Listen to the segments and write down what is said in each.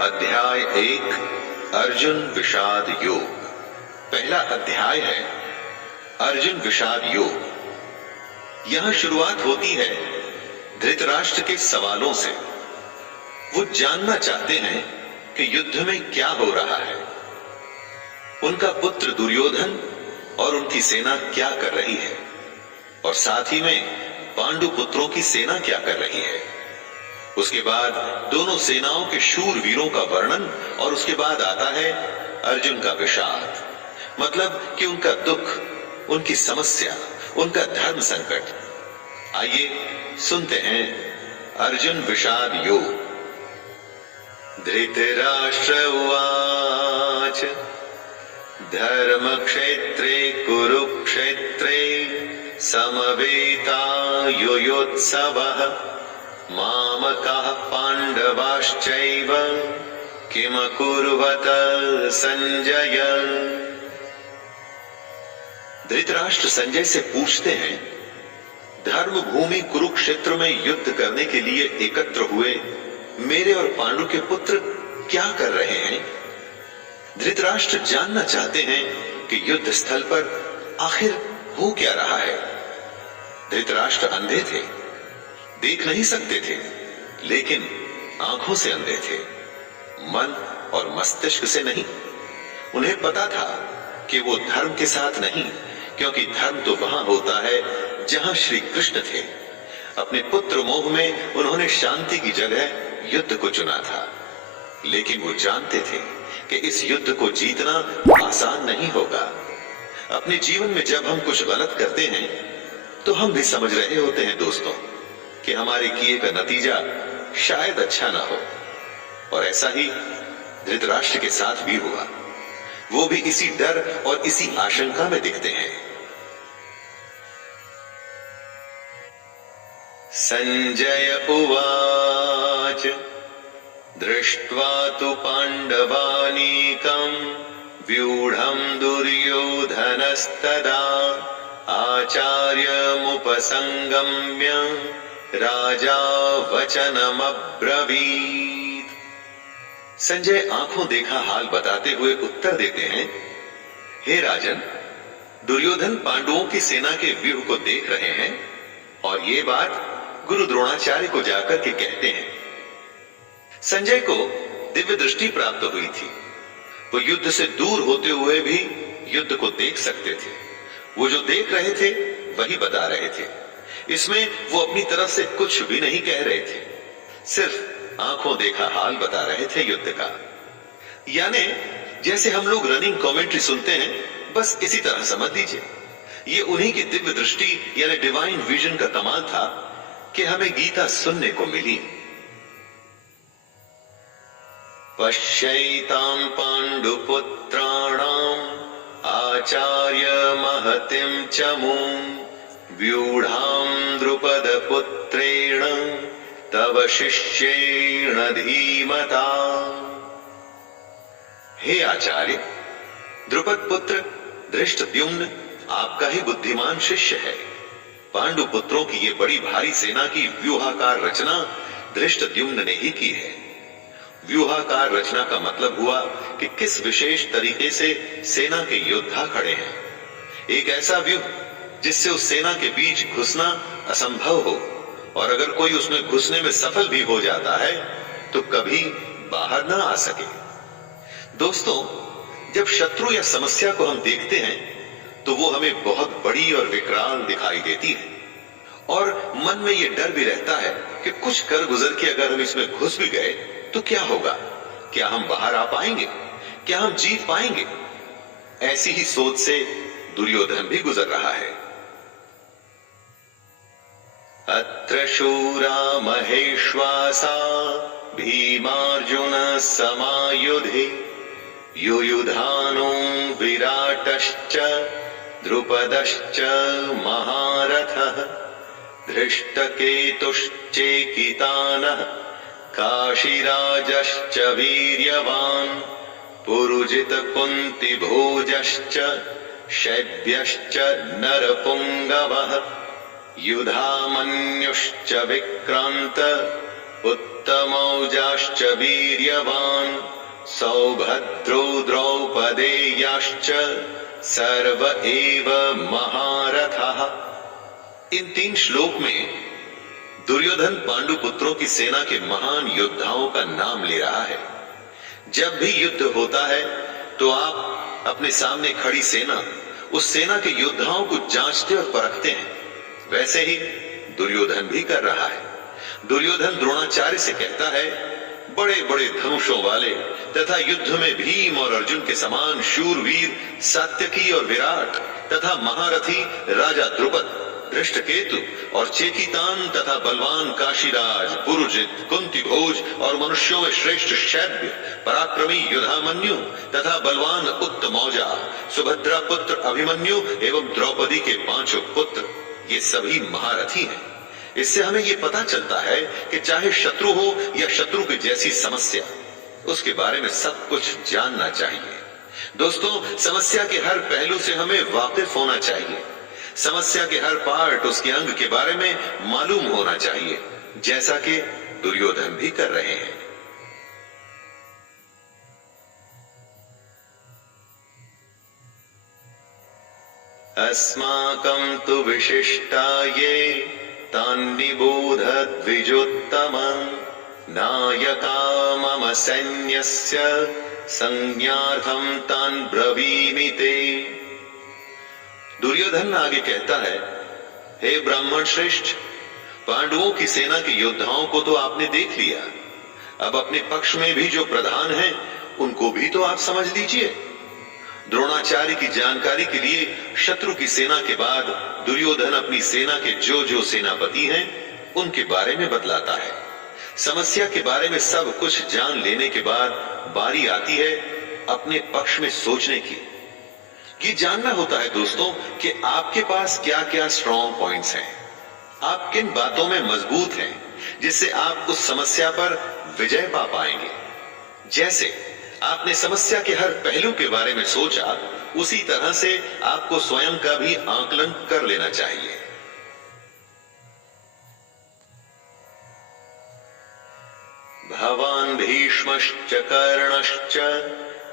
अध्याय 1 अर्जुन विषाद योग। पहला अध्याय है अर्जुन विषाद योग। यहां शुरुआत होती है धृतराष्ट्र के सवालों से। वो जानना चाहते हैं कि युद्ध में क्या हो रहा है, उनका पुत्र दुर्योधन और उनकी सेना क्या कर रही है, और साथ ही में पांडु पुत्रों की सेना क्या कर रही है। उसके बाद दोनों सेनाओं के शूर वीरों का वर्णन, और उसके बाद आता है अर्जुन का विषाद, मतलब कि उनका दुख, उनकी समस्या, उनका धर्म संकट। आइए सुनते हैं अर्जुन विषाद योग। धृतराष्ट्र उवाच धर्म क्षेत्रे कुरुक्षेत्रे समवेतायुयोत्सवः मामकाः पांडवाश्चैव किम कुर्वत संजय। धृतराष्ट्र संजय से पूछते हैं, धर्म भूमि कुरुक्षेत्र में युद्ध करने के लिए एकत्र हुए मेरे और पांडु के पुत्र क्या कर रहे हैं। धृतराष्ट्र जानना चाहते हैं कि युद्ध स्थल पर आखिर हो क्या रहा है। धृतराष्ट्र अंधे थे, देख नहीं सकते थे, लेकिन आंखों से अंधे थे, मन और मस्तिष्क से नहीं। उन्हें पता था कि वो धर्म के साथ नहीं, क्योंकि धर्म तो वहां होता है जहां श्री कृष्ण थे। अपने पुत्र मोह में उन्होंने शांति की जगह युद्ध को चुना था, लेकिन वो जानते थे कि इस युद्ध को जीतना आसान नहीं होगा। अपने जीवन में जब हम कुछ गलत करते हैं तो हम भी समझ रहे होते हैं दोस्तों कि हमारे किए का नतीजा शायद अच्छा ना हो, और ऐसा ही धृतराष्ट्र के साथ भी हुआ। वो भी इसी डर और इसी आशंका में दिखते हैं। संजय उवाच दृष्ट्वा तु पांडवानीकं व्यूढ़ं दुर्योधनस्तदा आचार्यमुपसंगम्य राजा वचनमब्रवीत्। संजय आंखों देखा हाल बताते हुए उत्तर देते हैं, हे राजन, दुर्योधन पांडवों की सेना के व्यूह को देख रहे हैं और ये बात गुरु द्रोणाचार्य को जाकर के कहते हैं। संजय को दिव्य दृष्टि प्राप्त हुई थी। वो युद्ध से दूर होते हुए भी युद्ध को देख सकते थे। वो जो देख रहे थे वही बता रहे थे। इसमें वो अपनी तरफ से कुछ भी नहीं कह रहे थे, सिर्फ आंखों देखा हाल बता रहे थे युद्ध का। यानी जैसे हम लोग रनिंग कमेंट्री सुनते हैं, बस इसी तरह समझ लीजिए। ये उन्हीं की दिव्य दृष्टि यानी डिवाइन विजन का कमाल था कि हमें गीता सुनने को मिली। पश्यैतां पांडुपुत्राणाम् आचार्य महतिं चमूं व्यूढ़ां द्रुपदपुत्रेण तव शिष्येण धीमता। हे आचार्य, द्रुपद पुत्र धृष्टद्युम्न आपका ही बुद्धिमान शिष्य है। पांडु पुत्रों की ये बड़ी भारी सेना की व्यूहाकार रचना धृष्टद्युम्न ने ही की है। व्यूहाकार रचना का मतलब हुआ कि किस विशेष तरीके से सेना के योद्धा खड़े हैं। एक ऐसा व्यूह जिससे उस सेना के बीच घुसना असंभव हो, और अगर कोई उसमें घुसने में सफल भी हो जाता है तो कभी बाहर ना आ सके। दोस्तों, जब शत्रु या समस्या को हम देखते हैं तो वो हमें बहुत बड़ी और विकराल दिखाई देती है, और मन में ये डर भी रहता है कि कुछ कर गुजर के अगर हम इसमें घुस भी गए तो क्या होगा, क्या हम बाहर आ पाएंगे, क्या हम जीत पाएंगे। ऐसी ही सोच से दुर्योधन भी गुजर रहा है। अत्र शूरा महेश्वासा भीमार्जुन समायुधे युयुधानो विराटश्च द्रुपदश्च महारथः धृष्टकेतुश्चेकितानः काशीराजश्च वीर्यवान् पुरुजितकुन्तिभोजश्च शैब्यश्च नरपुङ्गवः युधामन्युश्च विक्रान्त उत्तमौजाश्च वीर्यवान् सौभद्रो द्रौपदेयाश्च सर्व एव महारथः। इन 3 श्लोक में दुर्योधन पांडु पुत्रों की सेना के महान योद्धाओं का नाम ले रहा है। जब भी युद्ध होता है तो आप अपने सामने खड़ी सेना, उस सेना के योद्धाओं को जांचते और परखते हैं। वैसे ही दुर्योधन भी कर रहा है। दुर्योधन द्रोणाचार्य से कहता है, बड़े बड़े धनुषों वाले तथा युद्ध में भीम और अर्जुन के समान शूरवीर सात्यकी और विराट तथा महारथी राजा द्रुपद, धृष्टकेतु और चेकितान तथा बलवान काशीराज, पुरुजित, कुंती भोज और मनुष्यों में श्रेष्ठ शैब्य, पराक्रमी युधामन्यु तथा बलवान उत्तमौजा, सुभद्रा पुत्र अभिमन्यु एवं द्रौपदी के 5 पुत्र, ये सभी महारथी हैं। इससे हमें ये पता चलता है कि चाहे शत्रु हो या शत्रु की जैसी समस्या, उसके बारे में सब कुछ जानना चाहिए। दोस्तों, समस्या के हर पहलू से हमें वाकिफ होना चाहिए। समस्या के हर पार्ट, उसके अंग के बारे में मालूम होना चाहिए, जैसा कि दुर्योधन भी कर रहे हैं। अस्माकं तु विशिष्टाये तान्निबोध द्विजोत्तमं नायका मम सैन्यस्य संज्ञार्थं तान् ब्रवीमि ते। दुर्योधन आगे कहता है, हे ब्राह्मण श्रेष्ठ, पांडवों की सेना के योद्धाओं को तो आपने देख लिया, अब अपने पक्ष में भी जो प्रधान हैं, उनको भी तो आप समझ लीजिए। द्रोणाचार्य की जानकारी के लिए शत्रु की सेना के बाद दुर्योधन अपनी सेना के जो जो सेनापति हैं, उनके बारे में बतलाता है। समस्या के बारे में सब कुछ जान लेने के बाद बारी आती है अपने पक्ष में सोचने की। ये जानना होता है दोस्तों कि आपके पास क्या क्या स्ट्रॉन्ग पॉइंट्स हैं, आप किन बातों में मजबूत हैं, जिससे आप उस समस्या पर विजय पा पाएंगे। जैसे आपने समस्या के हर पहलू के बारे में सोचा, उसी तरह से आपको स्वयं का भी आकलन कर लेना चाहिए। भवान् भीष्मश्च कर्णश्च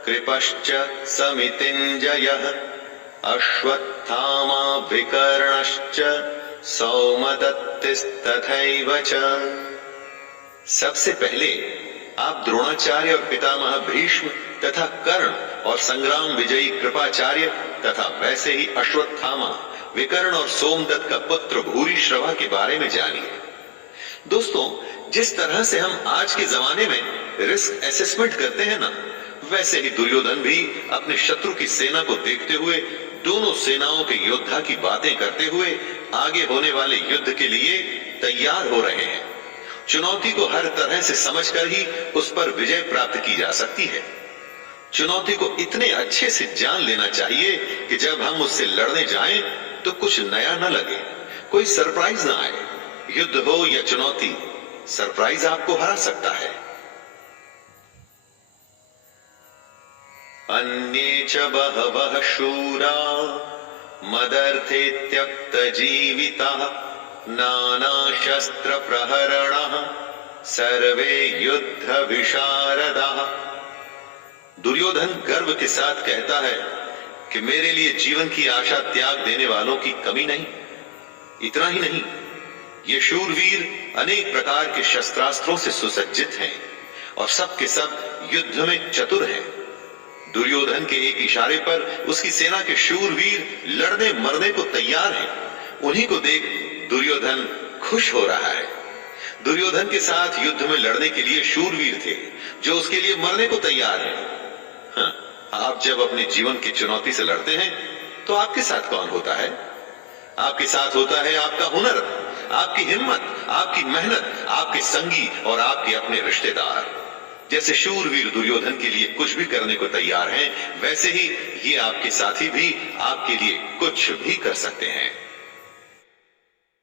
कृपश्च समितिञ्जयः अश्वत्थामा विकर्णश्च सौमदत्तिस्तथैव च। सबसे पहले आप द्रोणाचार्य और पितामह भीष्म तथा कर्ण और संग्राम विजयी कृपाचार्य तथा वैसे ही अश्वत्थामा, विकर्ण और सोमदत्त का पुत्र भूरिश्रवा के बारे में जानिए। दोस्तों, जिस तरह से हम आज के जमाने में रिस्क असेसमेंट करते हैं ना, वैसे ही दुर्योधन भी अपने शत्रु की सेना को देखते हुए, दोनों सेनाओं के योद्धा की बातें करते हुए आगे होने वाले युद्ध के लिए तैयार हो रहे हैं। चुनौती को हर तरह से समझकर ही उस पर विजय प्राप्त की जा सकती है। चुनौती को इतने अच्छे से जान लेना चाहिए कि जब हम उससे लड़ने जाएं तो कुछ नया न लगे, कोई सरप्राइज ना आए। युद्ध हो या चुनौती, सरप्राइज आपको हरा सकता है। अन्ये च बहवः शूरा मदर्थे त्यक्त जीविताः नाना शस्त्र प्रहरणः सर्वे युद्ध विशारदाः। दुर्योधन गर्व के साथ कहता है कि मेरे लिए जीवन की आशा त्याग देने वालों की कमी नहीं। इतना ही नहीं, ये शूरवीर अनेक प्रकार के शस्त्रास्त्रों से सुसज्जित हैं और सब के सब युद्ध में चतुर हैं। दुर्योधन के एक इशारे पर उसकी सेना के शूरवीर लड़ने मरने को तैयार हैं। उन्हीं को देख दुर्योधन खुश हो रहा है। दुर्योधन के साथ युद्ध में लड़ने के लिए शूरवीर थे जो उसके लिए मरने को तैयार हैं। हाँ, आप जब अपने जीवन की चुनौती से लड़ते हैं तो आपके साथ कौन होता है? आपके साथ होता है आपका हुनर, आपकी हिम्मत, आपकी मेहनत, आपके संगी और आपके अपने रिश्तेदार। जैसे शूरवीर दुर्योधन के लिए कुछ भी करने को तैयार हैं, वैसे ही ये आपके साथी भी आपके लिए कुछ भी कर सकते हैं।